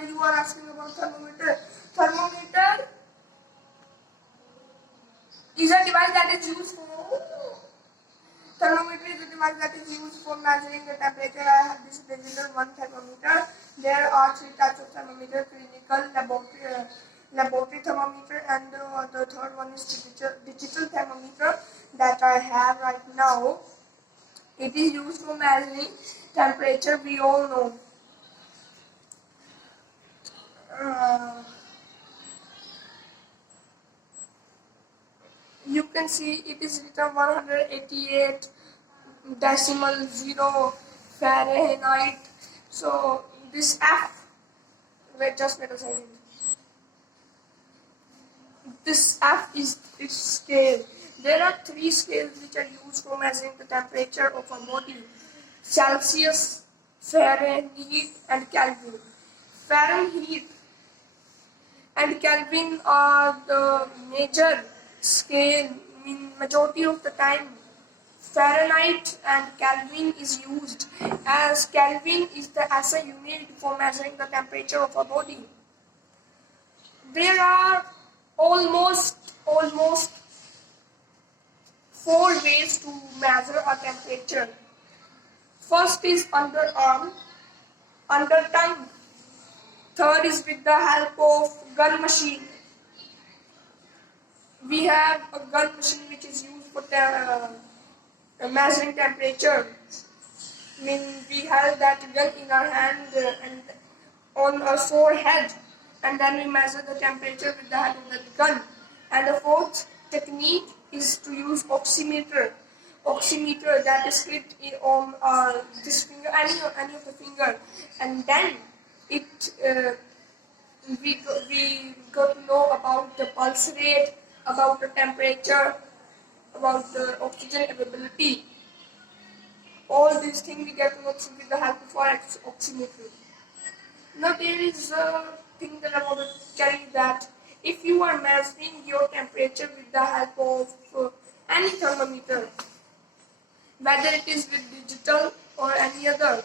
after you are asking about thermometer. Thermometer is a device that is used for measuring the temperature. I have this digital one thermometer. There are three types of thermometer: clinical, laboratory thermometer, and the third one is digital thermometer that I have right now. It is used for measuring temperature. We all know. You can see it is written 188.0 Fahrenheit. So this F, wait a second. This F is its scale. There are three scales which are used for measuring the temperature of a body: Celsius, Fahrenheit, and Kelvin. Fahrenheit and Kelvin are the major scale. In majority of the time, Fahrenheit and Kelvin is used, as Kelvin is the SI unit for measuring the temperature of a body. There are almost 4 ways to measure a temperature. First is underarm, under tongue. Third is with the help of gun machine. We have a gun machine which is used for measuring temperature. We have that gun in our hand and on our forehead, and then we measure the temperature with the help of the gun. And the fourth technique is to use oximeter. Oximeter that is fit on this finger, any of the finger, and then we got to know about the pulse rate, about the temperature, about the oxygen availability. All these things we get to know with the help of our oximeter. Now there is a thing that I want to tell you, that if you are measuring your temperature with the help of any thermometer, whether it is with digital or any other,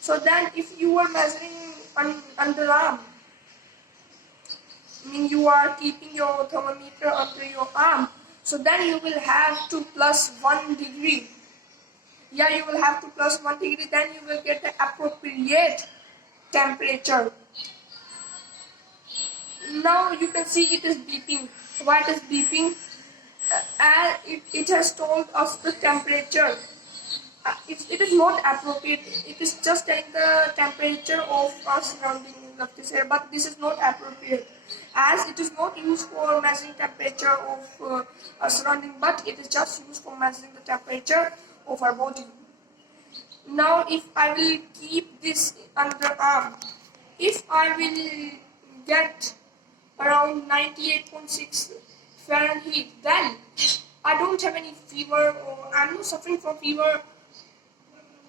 so then if you are measuring underarm, you are keeping your thermometer under your arm, so then you will have to plus 1 degree. Yeah, you will have to plus 1 degree, then you will get the appropriate temperature. Now you can see it is beeping. Why it is beeping? It has told us the temperature. It is not appropriate. It is just telling the temperature of our surrounding of this area, but this is not appropriate, as it is not used for measuring temperature of our surrounding, but it is just used for measuring the temperature of our body. Now if I will keep this underarm, if I will get around 98.6 Fahrenheit, then I don't have any fever, or I'm not suffering from fever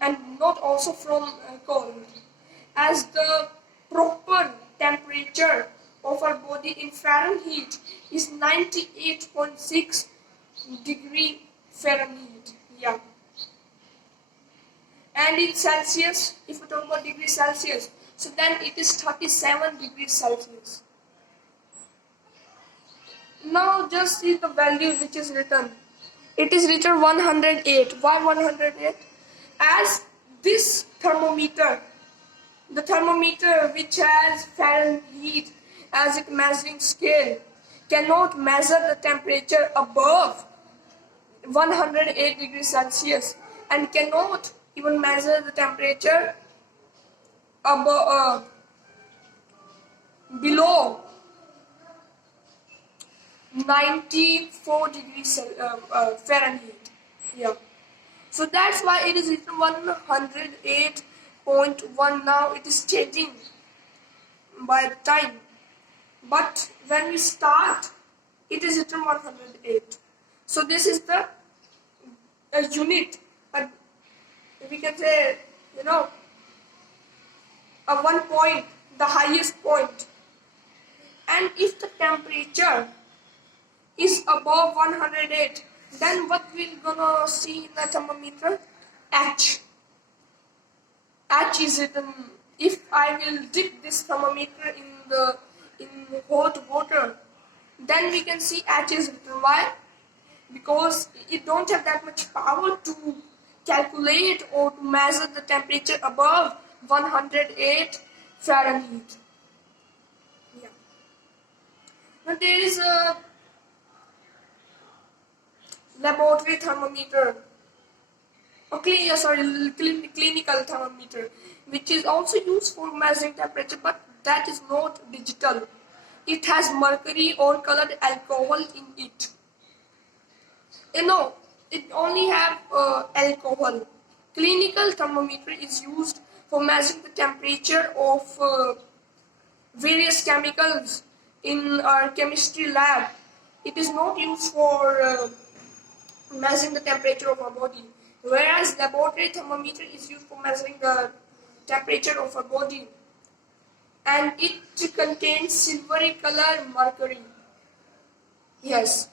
and not also from cold, as the proper temperature of our body in Fahrenheit is 98.6 degree Fahrenheit. Yeah. And in Celsius, if we talk about degrees Celsius, so then it is 37 degrees Celsius. Now just see the value which is written. It is written 108. Why 108? As this thermometer, the thermometer which has Fahrenheit as its measuring scale, cannot measure the temperature above 108 degrees Celsius, and cannot even measure the temperature above, below 94 degrees Fahrenheit. Yeah. So that's why it is written 108.1. Now it is changing by the time. But when we start, it is written 108. So this is the unit. We can say, a 1 point, the highest point. And if the temperature is above 108, then what we're gonna see in the thermometer? H. H is written if I will dip this thermometer in hot water, then we can see H is written. Why? Because it don't have that much power to calculate or to measure the temperature above 108 Fahrenheit. Yeah. Now there is a laboratory thermometer. Okay, yeah, sorry, clinical thermometer, which is also used for measuring temperature, but that is not digital. It has mercury or colored alcohol in it. No, it only have alcohol. Clinical thermometer is used for measuring the temperature of various chemicals in our chemistry lab. It is not used for measuring the temperature of our body, whereas laboratory thermometer is used for measuring the temperature of our body, and it contains silvery color mercury. Yes,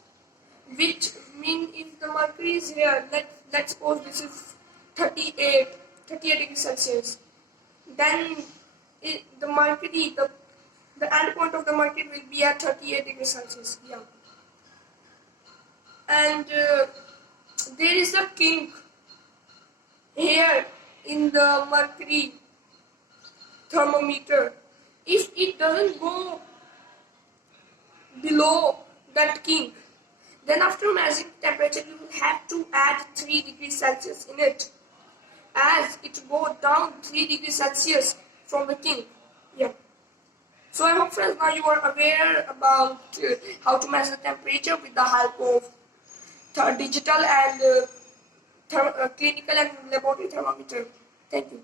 which mean if the mercury is here, let's suppose this is 38 degrees Celsius, then the mercury, the end point of the mercury will be at 38 degrees Celsius. Yeah, and there is a kink here in the mercury thermometer. If it doesn't go below that kink, then after measuring temperature you will have to add 3 degrees Celsius in it, as it goes down 3 degrees Celsius from the kink. Yeah. So I hope friends now you are aware about how to measure temperature with the help of digital and clinical and laboratory thermometer. Thank you.